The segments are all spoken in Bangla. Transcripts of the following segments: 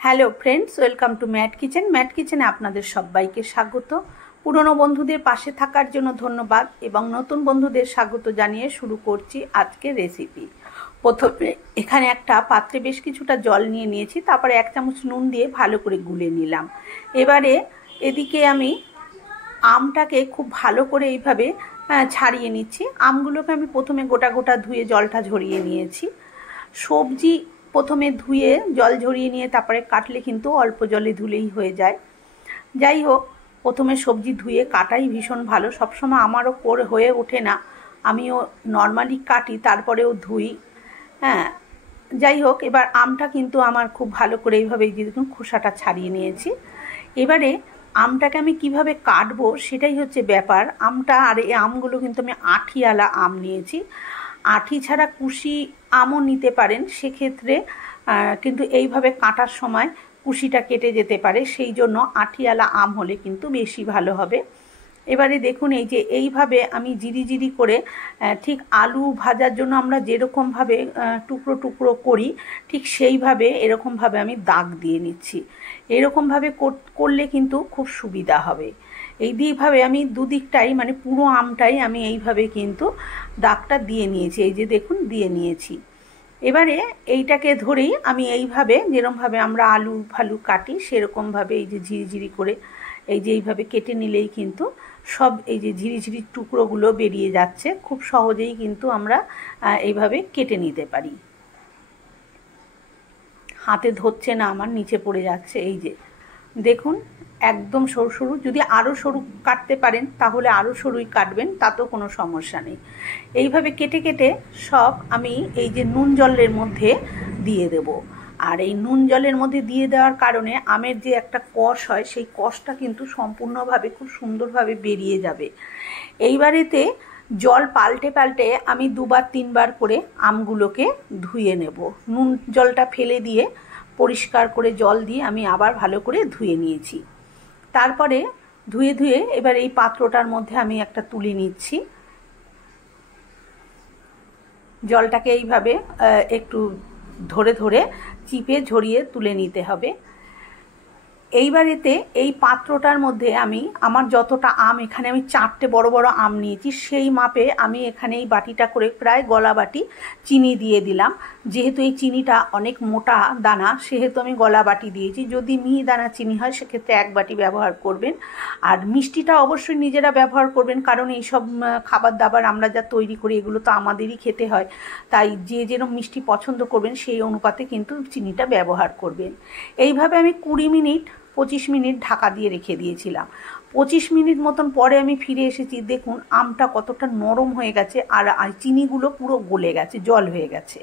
Hello friends, welcome to Matt Kitchen. Matt কিচেনে আপনাদের সবাইকে স্বাগত। পুরনো বন্ধুদের পাশে থাকার জন্য ধন্যবাদ এবং নতুন বন্ধুদের স্বাগত জানিয়ে শুরু করছি আজকের রেসিপি। প্রথমে এখানে একটা পাত্রে বেশ কিছুটা জল নিয়ে নিয়েছি, তারপরে 1 চামচ নুন দিয়ে ভালো করে গুলে নিলাম। এবারে এদিকে আমি আমটাকে খুব ভালো করে এইভাবে ছাড়িয়ে নিচ্ছি। আমগুলোকে আমি প্রথমে গোটা গোটা ধুয়ে জলটা ঝরিয়ে নিয়েছি। সবজি প্রথমে ধুয়ে জল ঝরিয়ে নিয়ে তারপরে কাটলে কিন্তু অল্প জলে ধুলেই হয়ে যায়। যাই হোক, প্রথমে সবজি ধুয়ে কাটাই ভীষণ ভালো। সবসময় আমারও হয়ে ওঠে না, আমিও নর্মালি কাটি তারপরেও ধুই। হ্যাঁ, যাই হোক, এবার আমটা কিন্তু আমার খুব ভালো করে এইভাবে দেখুন খোসাটা ছাড়িয়ে নিয়েছি। এবারে আমটাকে আমি কিভাবে কাটবো সেটাই হচ্ছে ব্যাপার। আমটা আর এই আমগুলো কিন্তু আমি আঠিয়ালা আম নিয়েছি। আঠি ছাড়া কুশি আমও নিতে পারেন, সেক্ষেত্রে কিন্তু এইভাবে কাটার সময় কুশিটা কেটে যেতে পারে, সেই জন্য আঠিয়ালা আম হলে কিন্তু বেশি ভালো হবে। এবারে দেখুন এই যে এইভাবে আমি জিরি জিরি করে ঠিক আলু ভাজার জন্য আমরা যেরকমভাবে টুকরো টুকরো করি ঠিক সেইভাবে এরকমভাবে আমি দাগ দিয়ে নিচ্ছি। এরকমভাবে করলে কিন্তু খুব সুবিধা হবে। এইভাবে আমি দুদিকটাই মানে পুরো আমটাই আমি এইভাবে কিন্তু দাগটা দিয়ে নিয়েছি। এই যে দেখুন দিয়ে নিয়েছি। এবারে এইটাকে ধরেই আমি এইভাবে যেরকমভাবে আমরা আলু ফালু কাটি সেরকমভাবে এই যে ঝিরিঝিরি করে এই যে এইভাবে কেটে নিলেই কিন্তু সব এই যে ঝিরিঝিরি টুকরোগুলো বেরিয়ে যাচ্ছে। খুব সহজেই কিন্তু আমরা এইভাবে কেটে নিতে পারি। হাতে ধরছে না, আমার নিচে পড়ে যাচ্ছে। এই যে দেখুন একদম সরু সরু, যদি আরও সরু কাটতে পারেন তাহলে আরও সরুই কাটবেন, তাতেও কোনো সমস্যা নেই। এইভাবে কেটে কেটে সব আমি এই যে নুন জলের মধ্যে দিয়ে দেব। আর এই নুন জলের মধ্যে দিয়ে দেওয়ার কারণে আমের যে একটা কষ হয় সেই কষটা কিন্তু সম্পূর্ণভাবে খুব সুন্দরভাবে বেরিয়ে যাবে। এইবারেতে জল পাল্টে পাল্টে আমি 2-3 বার করে আমগুলোকে ধুয়ে নেব। নুন জলটা ফেলে দিয়ে পরিষ্কার করে জল দিয়ে আমি আবার ভালো করে ধুয়ে নিয়েছি। তারপরে ধুয়ে ধুয়ে এবার এই পাত্রটার মধ্যে আমি একটা তুলে নিচ্ছি। জলটাকে এইভাবে একটু ধরে ধরে চিপে ঝরিয়ে তুলে নিতে হবে। এইবারেতে এই পাত্রটার মধ্যে আমি আমার যতটা আম, এখানে আমি 4টে বড় বড় আম নিয়েছি, সেই মাপে আমি এখানে এই বাটিটা করে প্রায় গলা বাটি চিনি দিয়ে দিলাম। যেহেতু এই চিনিটা অনেক মোটা দানা সেহেতু আমি গলা বাটি দিয়েছি। যদি মিহি দানা চিনি হয় সেক্ষেত্রে 1 বাটি ব্যবহার করবেন। আর মিষ্টিটা অবশ্যই নিজেরা ব্যবহার করবেন, কারণ এইসব খাবার দাবার আমরা যা তৈরি করি এগুলো তো আমাদেরই খেতে হয়, তাই যে যেরকম মিষ্টি পছন্দ করবেন সেই অনুপাতে কিন্তু চিনিটা ব্যবহার করবেন। এইভাবে আমি 20-25 মিনিট ঢাকা দিয়ে রেখে দিয়েছিলাম। 25 মিনিট মতন পরে আমি ফিরে এসেছি। দেখুন আমটা কতটা নরম হয়ে গেছে আর চিনিগুলো পুরো গলে গেছে, জল হয়ে গেছে।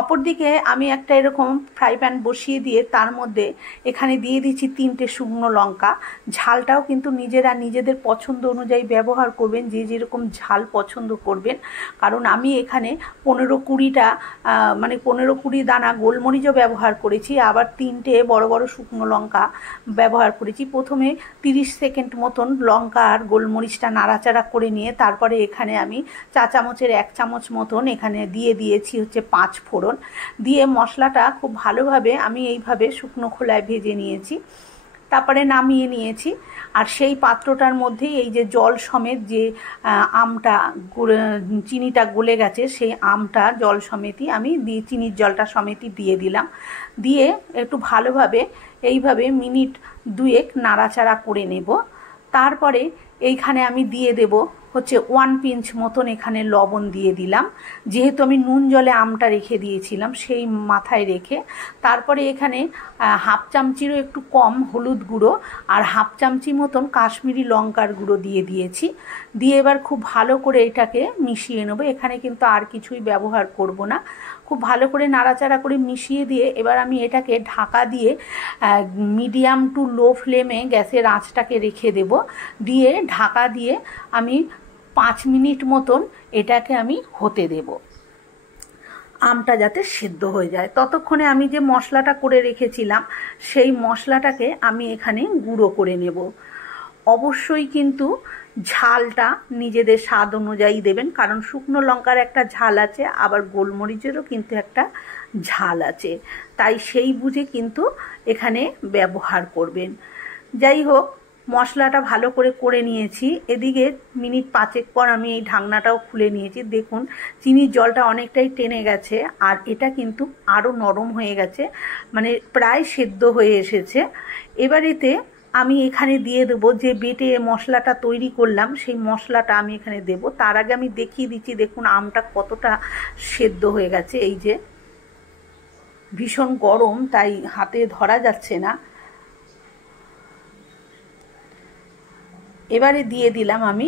অপরদিকে আমি একটা এরকম ফ্রাই প্যান বসিয়ে দিয়ে তার মধ্যে এখানে দিয়ে দিচ্ছি 3টে শুকনো লঙ্কা। ঝালটাও কিন্তু নিজেরা নিজেদের পছন্দ অনুযায়ী ব্যবহার করবেন, যে যেরকম ঝাল পছন্দ করবেন। কারণ আমি এখানে 15-20টা মানে 15-20 দানা গোলমরিচও ব্যবহার করেছি, আবার 3টে বড় বড় শুকনো লঙ্কা ব্যবহার করেছি। প্রথমে 30 সেকেন্ড মতন লঙ্কা আর গোলমরিচটা নাড়াচাড়া করে নিয়ে তারপরে এখানে আমি চা চামচের 1 চামচ মতন এখানে দিয়ে দিয়েছি হচ্ছে 5 ফোড়ন। দিয়ে মশলাটা খুব ভালোভাবে আমি এইভাবে শুকনো খোলায় ভেজে নিয়েছি। তারপরে নামিয়ে নিয়েছি। আর সেই পাত্রটার মধ্যে এই যে জল সমেত যে আমটা চিনিটা গলে গেছে সেই আমটা জল সমেতই আমি চিনির জলটা সমেতই দিয়ে দিলাম। দিয়ে একটু ভালোভাবে এইভাবে মিনিট 2 নাড়াচাড়া করে নেব। তারপরে এইখানে আমি দিয়ে দেব হচ্ছে 1 পিঞ্চ মতন এখানে লবণ দিয়ে দিলাম, যেহেতু আমি নুন জলে আমটা রেখে দিয়েছিলাম সেই মাথায় রেখে। তারপরে এখানে 1/2 চামচিরও একটু কম হলুদ গুঁড়ো আর 1/2 চামচি মতন কাশ্মীরি লঙ্কার গুঁড়ো দিয়ে দিয়েছি। দিয়ে এবার খুব ভালো করে এটাকে মিশিয়ে নেব। এখানে কিন্তু আর কিছুই ব্যবহার করব না। খুব ভালো করে নাড়াচাড়া করে মিশিয়ে দিয়ে এবার আমি এটাকে ঢাকা দিয়ে মিডিয়াম টু লো ফ্লেমে গ্যাসের আঁচটাকে রেখে দেব। দিয়ে ঢাকা দিয়ে আমি 5 মিনিট মতন এটাকে আমি হতে দেব, আমটা যাতে সেদ্ধ হয়ে যায়। ততক্ষণে আমি যে মশলাটা করে রেখেছিলাম সেই মশলাটাকে আমি এখানে গুঁড়ো করে নেব। অবশ্যই কিন্তু ঝালটা নিজেদের স্বাদ অনুযায়ী দেবেন, কারণ শুকনো লঙ্কার একটা ঝাল আছে, আবার গোলমরিচেরও কিন্তু একটা ঝাল আছে, তাই সেই বুঝে কিন্তু এখানে ব্যবহার করবেন। যাই হোক, মশলাটা ভালো করে নিয়েছি। এদিকে মিনিট 5 পর আমি এই ঢাকনাটাও খুলে নিয়েছি। দেখুন চিনির জলটা অনেকটাই টেনে গেছে, আর এটা কিন্তু আরও নরম হয়ে গেছে, মানে প্রায় সেদ্ধ হয়ে এসেছে। এবার এতে আমি এখানে দিয়ে দেবো যে বেটে মশলাটা তৈরি করলাম, সেই মশলাটা আমি এখানে দেব। তার আগে আমি দেখিয়ে দিচ্ছি, দেখুন আমটা কতটা সেদ্ধ হয়ে গেছে। এই যে ভীষণ গরম, তাই হাতে ধরা যাচ্ছে না। এবারে দিয়ে দিলাম আমি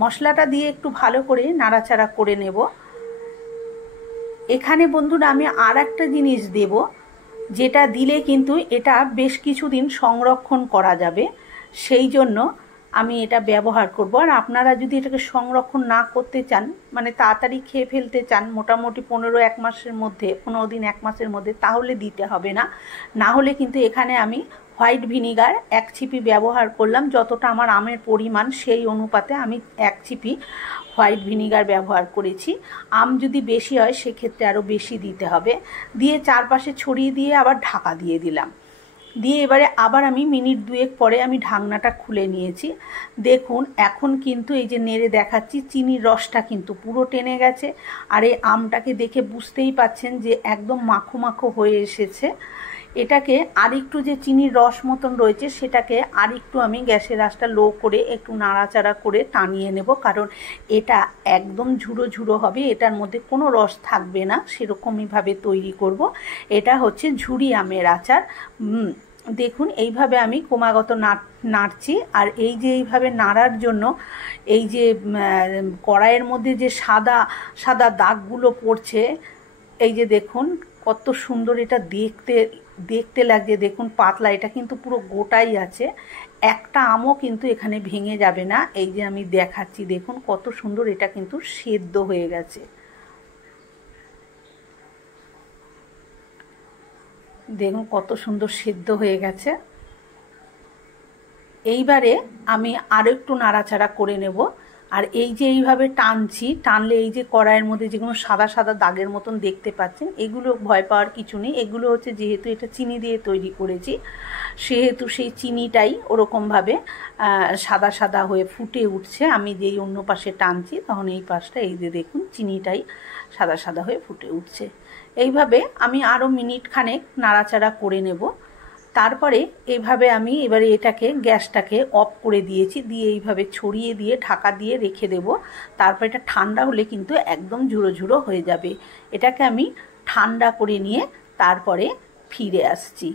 মশলাটা দিয়ে একটু ভালো করে নাড়াচাড়া করে নেব। এখানে বন্ধুরা আমি আর একটা জিনিস দেব, যেটা দিলে কিন্তু এটা বেশ কিছুদিন সংরক্ষণ করা যাবে, সেই জন্য আমি এটা ব্যবহার করব। আর আপনারা যদি এটাকে সংরক্ষণ না করতে চান, মানে তাড়াতাড়ি খেয়ে ফেলতে চান, মোটামুটি 15 দিন 1 মাসের মধ্যে, তাহলে দিতে হবে না। না হলে কিন্তু এখানে আমি হোয়াইট ভিনিগার 1 ছিপি ব্যবহার করলাম। যতটা আমার আমের পরিমাণ সেই অনুপাতে আমি 1 ছিপি হোয়াইট ভিনিগার ব্যবহার করেছি। আম যদি বেশি হয় সেক্ষেত্রে আরও বেশি দিতে হবে। দিয়ে চারপাশে ছড়িয়ে দিয়ে আবার ঢাকা দিয়ে দিলাম। দিয়ে এবারে আবার আমি মিনিট 2 পরে আমি ঢাকনাটা খুলে নিয়েছি। দেখুন এখন কিন্তু এই যে নেড়ে দেখাচ্ছি, চিনির রসটা কিন্তু পুরো টেনে গেছে। আর এই আমটাকে দেখে বুঝতেই পাচ্ছেন যে একদম মাখো মাখো হয়ে এসেছে। এটাকে আরেকটু যে চিনির রস মতন রয়েছে সেটাকে আরেকটু আমি গ্যাসের আঁচটা লো করে একটু নাড়াচাড়া করে টানিয়ে নেব, কারণ এটা একদম ঝুড়ো ঝুড়ো হবে, এটার মধ্যে কোনো রস থাকবে না, সেরকমইভাবে তৈরি করব। এটা হচ্ছে ঝুড়ি আমের আচার। দেখুন এইভাবে আমি ক্রমাগত নাড়ছি। আর এই যে এইভাবে নাড়ার জন্য এই যে কড়াইয়ের মধ্যে যে সাদা সাদা দাগগুলো পড়ছে, এই যে দেখুন কত সুন্দর এটা দেখতে লাগছে। দেখুন পাতলা, এটা কিন্তু পুরো গোটাই আছে, একটা আমও কিন্তু এখানে ভেঙে যাবে না। এই যে আমি দেখাচ্ছি, দেখুন কত সুন্দর এটা কিন্তু সেদ্ধ হয়ে গেছে। দেখুন কত সুন্দর সেদ্ধ হয়ে গেছে। এইবারে আমি আরও একটু নাড়াচাড়া করে নেব। আর এই যে এইভাবে টানলে এই যে কড়াইয়ের মধ্যে যেগুলো সাদা সাদা দাগের মতন দেখতে পাচ্ছেন, এগুলো ভয় পাওয়ার কিছু নেই। এগুলো হচ্ছে যেহেতু এটা চিনি দিয়ে তৈরি করেছি, সেহেতু সেই চিনিটাই ওরকমভাবে সাদা সাদা হয়ে ফুটে উঠছে। আমি যেই অন্য পাশে টানছি তখন এই পাশটা এই যে দেখুন চিনিটাই সাদা সাদা হয়ে ফুটে উঠছে। এইভাবে আমি আরও মিনিট খানেক নাড়াচাড়া করে নেব। তারপরে এইভাবে আমি এবারে এটাকে গ্যাসটাকে অফ করে দিয়েছি, দিয়ে এইভাবে ছড়িয়ে দিয়ে ঢাকা দিয়ে রেখে দেব। তারপর এটা ঠান্ডা হলে কিন্তু একদম ঝুড়ো ঝুড়ো হয়ে যাবে। এটাকে আমি ঠান্ডা করে নিয়ে তারপরে ফিরে আসছি।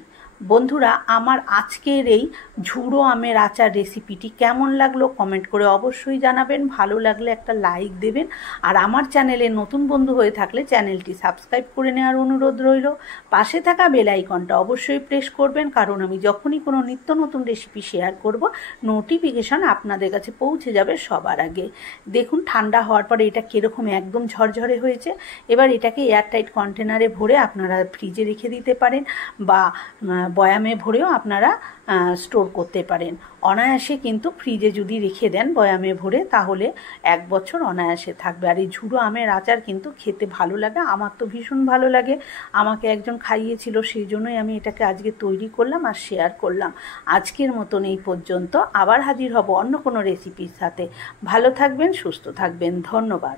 বন্ধুরা, আমার আজকের এই ঝুড়ো আমের আচার রেসিপিটি কেমন লাগলো কমেন্ট করে অবশ্যই জানাবেন। ভালো লাগলে একটা লাইক দেবেন। আর আমার চ্যানেলে নতুন বন্ধু হয়ে থাকলে চ্যানেলটি সাবস্ক্রাইব করে নেওয়ার অনুরোধ রইল। পাশে থাকা বেল আইকনটা অবশ্যই প্রেস করবেন, কারণ আমি যখনই কোনো নিত্য নতুন রেসিপি শেয়ার করব নোটিফিকেশান আপনাদের কাছে পৌঁছে যাবে সবার আগে। দেখুন ঠান্ডা হওয়ার পরে এটা কীরকম একদম ঝরঝরে হয়েছে। এবার এটাকে এয়ারটাইট কন্টেনারে ভরে আপনারা ফ্রিজে রেখে দিতে পারেন, বা বয়ামে ভরেও আপনারা স্টোর করতে পারেন। অনায়াসে কিন্তু ফ্রিজে যদি রেখে দেন বয়ামে ভরে, তাহলে 1 বছর অনায়াসে থাকবে। আর এই ঝুড়ো আমের আচার কিন্তু খেতে ভালো লাগে, আমার তো ভীষণ ভালো লাগে। আমাকে একজন খাইয়েছিল, সেই জন্যই আমি এটাকে আজকে তৈরি করলাম আর শেয়ার করলাম। আজকের মতন এই পর্যন্ত, আবার হাজির হব অন্য কোনো রেসিপির সাথে। ভালো থাকবেন, সুস্থ থাকবেন, ধন্যবাদ।